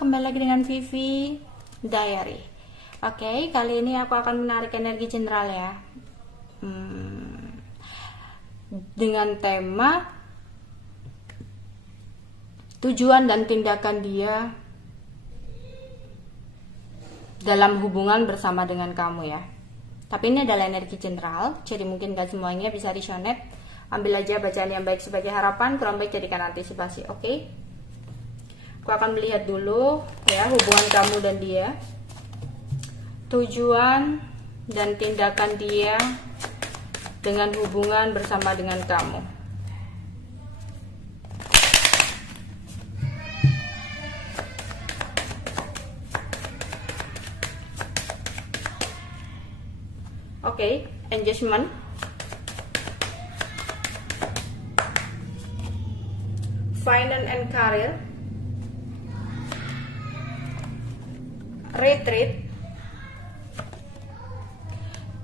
kembali lagi dengan Vivi Diary. Oke, kali ini aku akan menarik energi general ya, dengan tema tujuan dan tindakan dia dalam hubungan bersama dengan kamu ya. Tapi ini adalah energi general, jadi mungkin gak semuanya bisa resonate. Ambil aja bacaan yang baik sebagai harapan, kurang baik jadikan antisipasi. Oke? Aku akan melihat dulu ya hubungan kamu dan dia, tujuan dan tindakan dia dengan hubungan bersama dengan kamu. Oke, engagement, finance and career, retreat,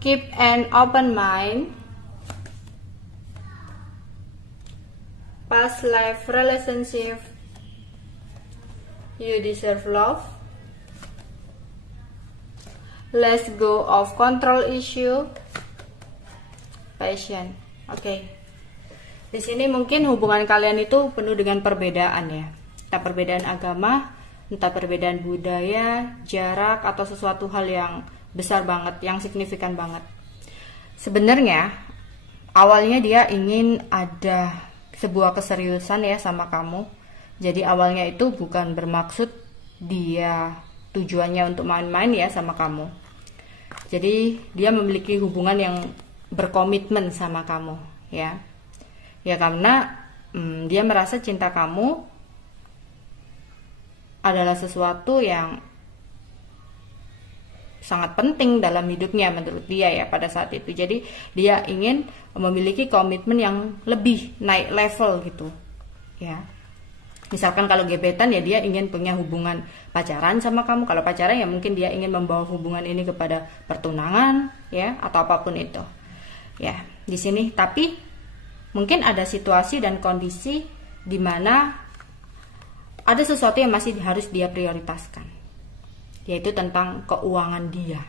keep an open mind, past life relationship, you deserve love, let's go of control issue, passion. Oke. Di sini mungkin hubungan kalian itu penuh dengan perbedaan ya. Entah perbedaan agama, entah perbedaan budaya, jarak, atau sesuatu hal yang besar banget, yang signifikan banget. Sebenarnya awalnya dia ingin ada sebuah keseriusan ya sama kamu. Jadi awalnya itu bukan bermaksud dia tujuannya untuk main-main ya sama kamu. Jadi dia memiliki hubungan yang berkomitmen sama kamu ya. Ya karena dia merasa cinta kamu adalah sesuatu yang sangat penting dalam hidupnya menurut dia ya pada saat itu. Jadi dia ingin memiliki komitmen yang lebih naik level gitu ya. Misalkan kalau gebetan ya dia ingin punya hubungan pacaran sama kamu. Kalau pacaran ya mungkin dia ingin membawa hubungan ini kepada pertunangan ya atau apapun itu. Ya, di sini tapi mungkin ada situasi dan kondisi di mana ada sesuatu yang masih harus dia prioritaskan, yaitu tentang keuangan dia.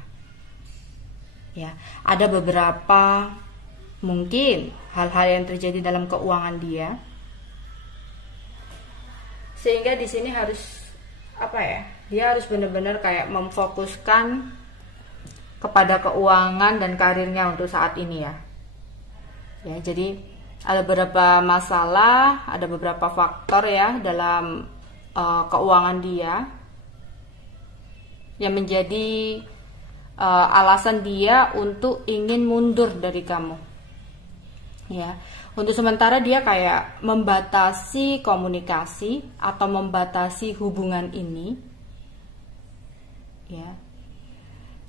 Ya, ada beberapa mungkin hal-hal yang terjadi dalam keuangan dia, sehingga di sini harus apa ya? Dia harus benar-benar kayak memfokuskan kepada keuangan dan karirnya untuk saat ini ya. Ya, jadi ada beberapa masalah, ada beberapa faktor ya dalam keuangan dia yang menjadi alasan dia untuk ingin mundur dari kamu. Ya, untuk sementara dia kayak membatasi komunikasi atau membatasi hubungan ini. Ya.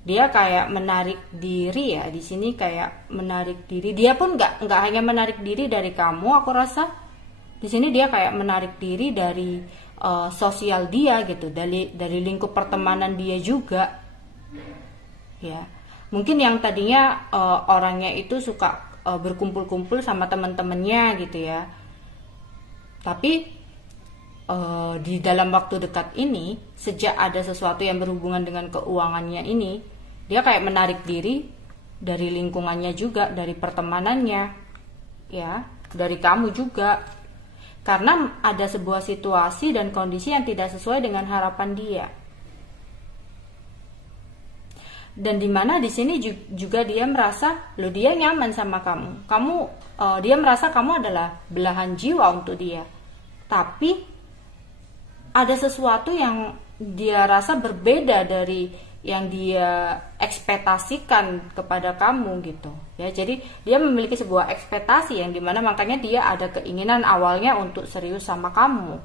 Dia kayak menarik diri ya, di sini kayak menarik diri. Dia pun nggak hanya menarik diri dari kamu, aku rasa di sini dia kayak menarik diri dari sosial dia gitu, dari lingkup pertemanan dia juga. Ya, mungkin yang tadinya orangnya itu suka berkumpul-kumpul sama teman-temannya gitu ya. Tapi di dalam waktu dekat ini, sejak ada sesuatu yang berhubungan dengan keuangannya ini, dia kayak menarik diri dari lingkungannya juga, dari pertemanannya, ya, dari kamu juga, karena ada sebuah situasi dan kondisi yang tidak sesuai dengan harapan dia. Dan dimana di sini juga dia merasa, loh dia nyaman sama kamu, dia merasa kamu adalah belahan jiwa untuk dia, tapi ada sesuatu yang dia rasa berbeda dari yang dia ekspektasikan kepada kamu gitu ya. Jadi dia memiliki sebuah ekspektasi yang dimana makanya dia ada keinginan awalnya untuk serius sama kamu,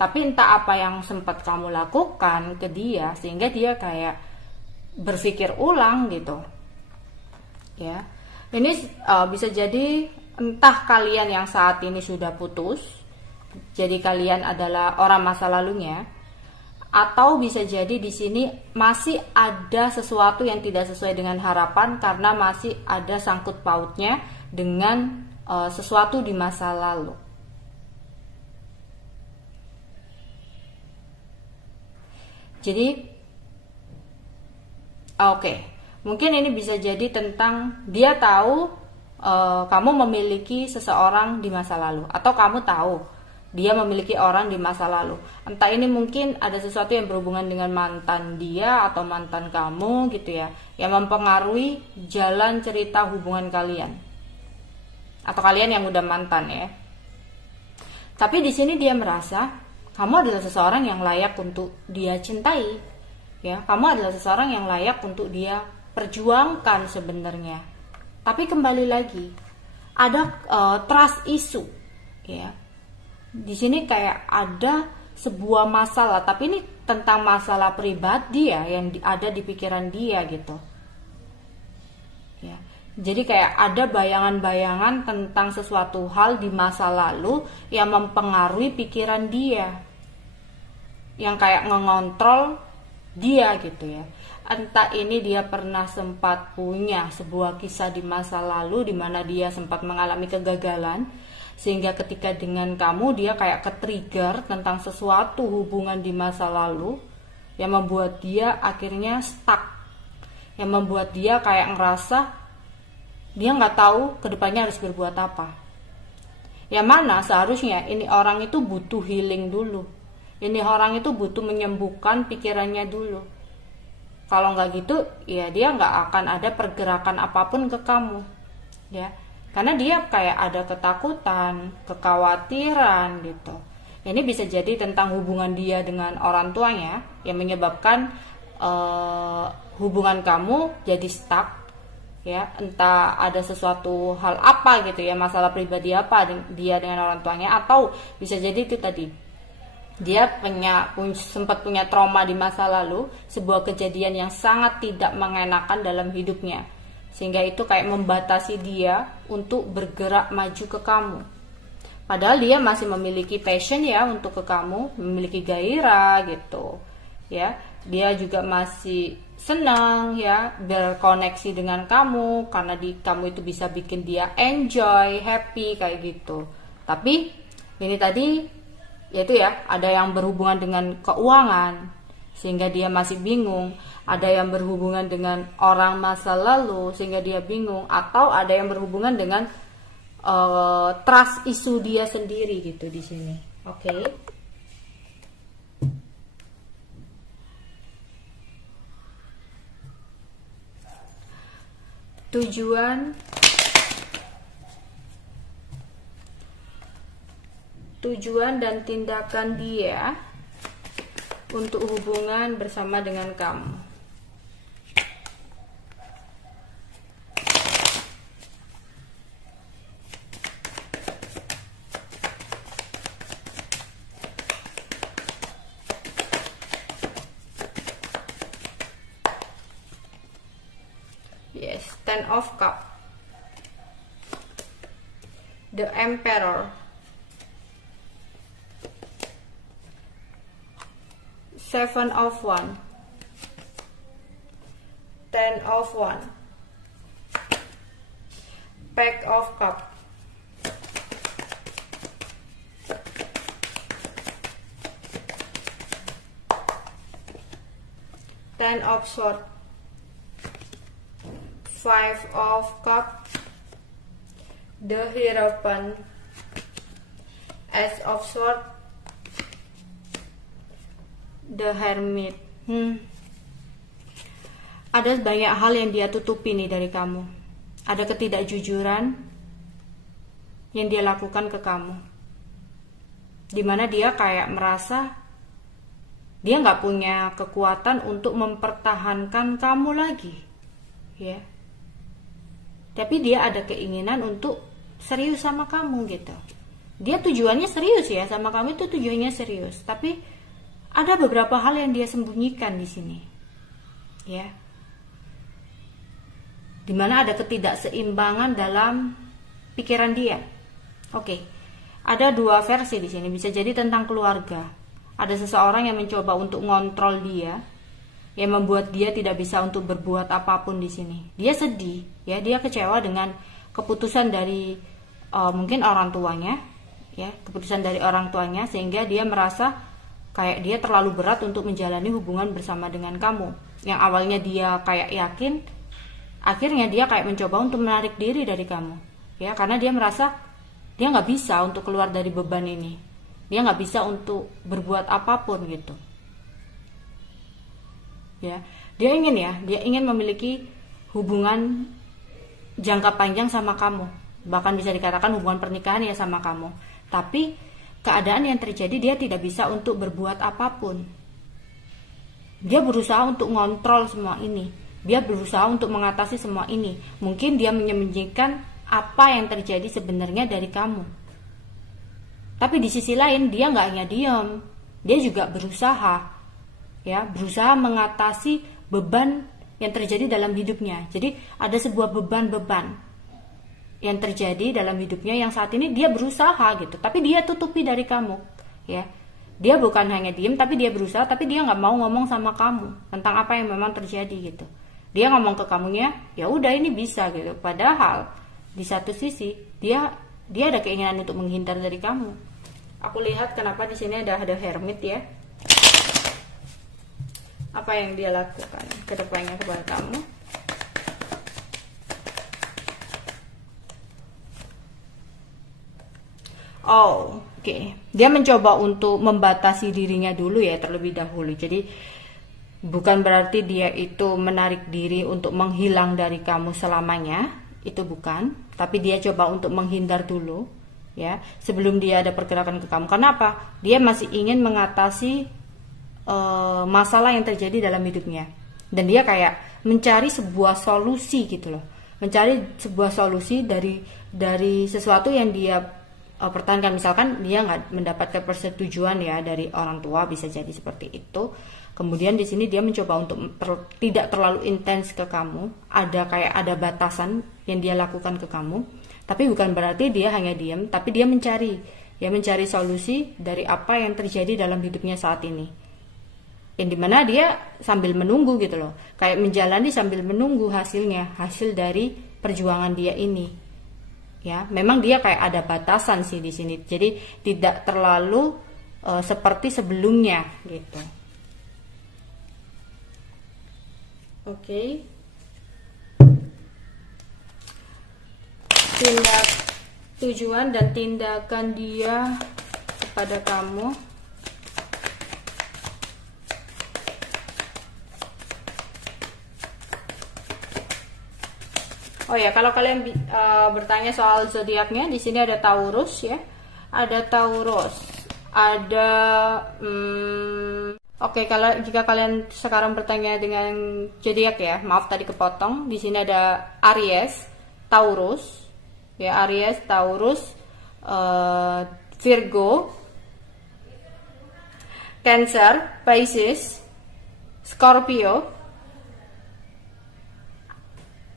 tapi entah apa yang sempat kamu lakukan ke dia sehingga dia kayak berpikir ulang gitu ya. Ini bisa jadi entah kalian yang saat ini sudah putus, jadi kalian adalah orang masa lalunya, atau bisa jadi di sini masih ada sesuatu yang tidak sesuai dengan harapan karena masih ada sangkut pautnya dengan sesuatu di masa lalu. Jadi oke, mungkin ini bisa jadi tentang dia tahu kamu memiliki seseorang di masa lalu, atau kamu tahu dia memiliki orang di masa lalu. Entah ini mungkin ada sesuatu yang berhubungan dengan mantan dia atau mantan kamu gitu ya, yang mempengaruhi jalan cerita hubungan kalian, atau kalian yang udah mantan ya. Tapi di sini dia merasa kamu adalah seseorang yang layak untuk dia cintai, ya. Kamu adalah seseorang yang layak untuk dia perjuangkan sebenarnya. Tapi kembali lagi ada trust issue, ya. Di sini kayak ada sebuah masalah, tapi ini tentang masalah pribadi ya, yang ada di pikiran dia gitu. Ya. Jadi kayak ada bayangan-bayangan tentang sesuatu hal di masa lalu yang mempengaruhi pikiran dia, yang kayak ngontrol dia gitu ya. Entah ini dia pernah sempat punya sebuah kisah di masa lalu di mana dia sempat mengalami kegagalan, sehingga ketika dengan kamu dia kayak ke-trigger tentang sesuatu hubungan di masa lalu yang membuat dia akhirnya stuck, yang membuat dia kayak ngerasa dia nggak tahu kedepannya harus berbuat apa. Yang mana seharusnya ini orang itu butuh healing dulu, ini orang itu butuh menyembuhkan pikirannya dulu. Kalau nggak gitu, ya dia nggak akan ada pergerakan apapun ke kamu, ya. Karena dia kayak ada ketakutan, kekhawatiran gitu. Ini bisa jadi tentang hubungan dia dengan orang tuanya yang menyebabkan hubungan kamu jadi stuck, ya. Entah ada sesuatu hal apa gitu ya, masalah pribadi apa dia dengan orang tuanya, atau bisa jadi itu tadi dia sempat punya trauma di masa lalu, sebuah kejadian yang sangat tidak mengenakan dalam hidupnya, sehingga itu kayak membatasi dia untuk bergerak maju ke kamu. Padahal dia masih memiliki passion ya untuk ke kamu, memiliki gairah gitu ya. Dia juga masih senang ya berkoneksi dengan kamu, karena di kamu itu bisa bikin dia enjoy, happy kayak gitu. Tapi ini tadi yaitu ya, ada yang berhubungan dengan keuangan sehingga dia masih bingung, ada yang berhubungan dengan orang masa lalu sehingga dia bingung, atau ada yang berhubungan dengan trust issue dia sendiri gitu di sini. Oke. Tujuan dan tindakan dia untuk hubungan bersama dengan kamu. Yes, Ten of Cups, the Emperor, Seven of Wands, Ten of Wands, Pack of Cups, Ten of Swords, Five of Cups, the Hierophant, Ace of Swords, the Hermit. Ada banyak hal yang dia tutupi nih dari kamu. Ada ketidakjujuran yang dia lakukan ke kamu, dimana dia kayak merasa dia nggak punya kekuatan untuk mempertahankan kamu lagi, ya. Tapi dia ada keinginan untuk serius sama kamu gitu. Dia tujuannya serius ya sama kamu, itu tujuannya serius. Tapi ada beberapa hal yang dia sembunyikan di sini, ya. Dimana ada ketidakseimbangan dalam pikiran dia. Oke, ada dua versi di sini. Bisa jadi tentang keluarga. Ada seseorang yang mencoba untuk ngontrol dia, yang membuat dia tidak bisa untuk berbuat apapun di sini. Dia sedih, ya. Dia kecewa dengan keputusan dari mungkin orang tuanya, ya. Keputusan dari orang tuanya, sehingga dia merasa kayak dia terlalu berat untuk menjalani hubungan bersama dengan kamu. Yang awalnya dia kayak yakin, akhirnya dia kayak mencoba untuk menarik diri dari kamu, ya, karena dia merasa dia nggak bisa untuk keluar dari beban ini, dia nggak bisa untuk berbuat apapun gitu, ya. Dia ingin memiliki hubungan jangka panjang sama kamu, bahkan bisa dikatakan hubungan pernikahan ya sama kamu. Tapi keadaan yang terjadi, dia tidak bisa untuk berbuat apapun. Dia berusaha untuk ngontrol semua ini, dia berusaha untuk mengatasi semua ini. Mungkin dia menyembunyikan apa yang terjadi sebenarnya dari kamu, tapi di sisi lain dia nggak hanya diam, dia juga berusaha mengatasi beban yang terjadi dalam hidupnya. Jadi ada sebuah beban-beban yang terjadi dalam hidupnya yang saat ini dia berusaha gitu, tapi dia tutupi dari kamu, ya. Dia bukan hanya diem, tapi dia berusaha, tapi dia nggak mau ngomong sama kamu tentang apa yang memang terjadi gitu. Dia ngomong ke kamunya, ya udah ini bisa gitu. Padahal di satu sisi dia ada keinginan untuk menghindar dari kamu. Aku lihat kenapa di sini ada hermit ya. Apa yang dia lakukan ke depannya kepada kamu? Oh, oke. Dia mencoba untuk membatasi dirinya dulu ya terlebih dahulu. Jadi bukan berarti dia itu menarik diri untuk menghilang dari kamu selamanya, itu bukan. Tapi dia coba untuk menghindar dulu, ya, sebelum dia ada pergerakan ke kamu. Kenapa? Dia masih ingin mengatasi masalah yang terjadi dalam hidupnya, dan dia kayak mencari sebuah solusi gitu loh, mencari sebuah solusi dari sesuatu yang dia pertahankan. Misalkan dia nggak mendapatkan persetujuan ya dari orang tua, bisa jadi seperti itu. Kemudian di sini dia mencoba untuk tidak terlalu intens ke kamu, ada batasan yang dia lakukan ke kamu. Tapi bukan berarti dia hanya diam, tapi dia mencari solusi dari apa yang terjadi dalam hidupnya saat ini. Yang dimana dia sambil menunggu gitu loh, kayak menjalani sambil menunggu hasil dari perjuangan dia ini, ya. Memang dia kayak ada batasan sih di sini, jadi tidak terlalu seperti sebelumnya gitu. Oke. Tujuan dan tindakan dia kepada kamu. Oh ya, kalau kalian bertanya soal zodiaknya, di sini ada Taurus ya, ada Taurus, ada. Oke, kalau jika kalian sekarang bertanya dengan zodiak ya, maaf tadi kepotong. Di sini ada Aries, Taurus, ya, Aries, Taurus, Virgo, Cancer, Pisces, Scorpio,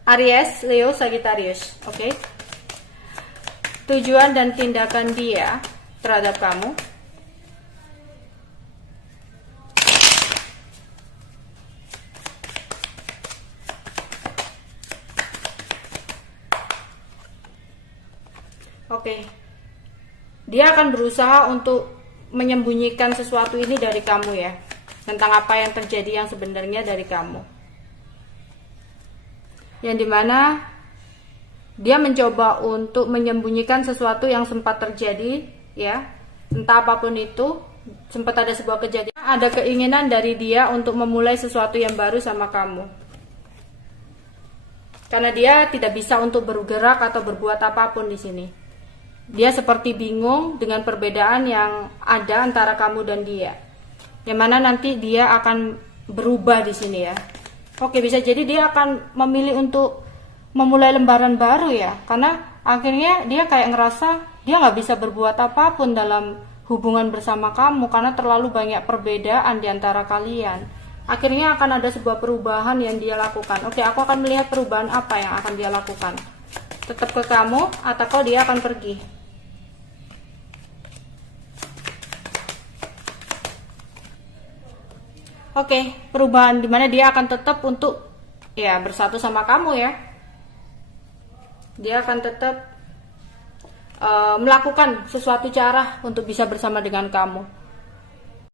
Aries, Leo, Sagittarius. Oke. Tujuan dan tindakan dia terhadap kamu. Oke. Dia akan berusaha untuk menyembunyikan sesuatu ini dari kamu ya, tentang apa yang terjadi yang sebenarnya dari kamu. Yang dimana dia mencoba untuk menyembunyikan sesuatu yang sempat terjadi ya, entah apapun itu. Sempat ada sebuah kejadian, ada keinginan dari dia untuk memulai sesuatu yang baru sama kamu, karena dia tidak bisa untuk bergerak atau berbuat apapun di sini. Dia seperti bingung dengan perbedaan yang ada antara kamu dan dia, yang mana nanti dia akan berubah di sini ya. Oke, bisa jadi dia akan memilih untuk memulai lembaran baru ya, karena akhirnya dia kayak ngerasa dia nggak bisa berbuat apapun dalam hubungan bersama kamu karena terlalu banyak perbedaan di antara kalian. Akhirnya akan ada sebuah perubahan yang dia lakukan. Oke, aku akan melihat perubahan apa yang akan dia lakukan. Tetap ke kamu atau dia akan pergi. Oke, perubahan dimana dia akan tetap untuk ya bersatu sama kamu ya. Dia akan tetap melakukan sesuatu cara untuk bisa bersama dengan kamu.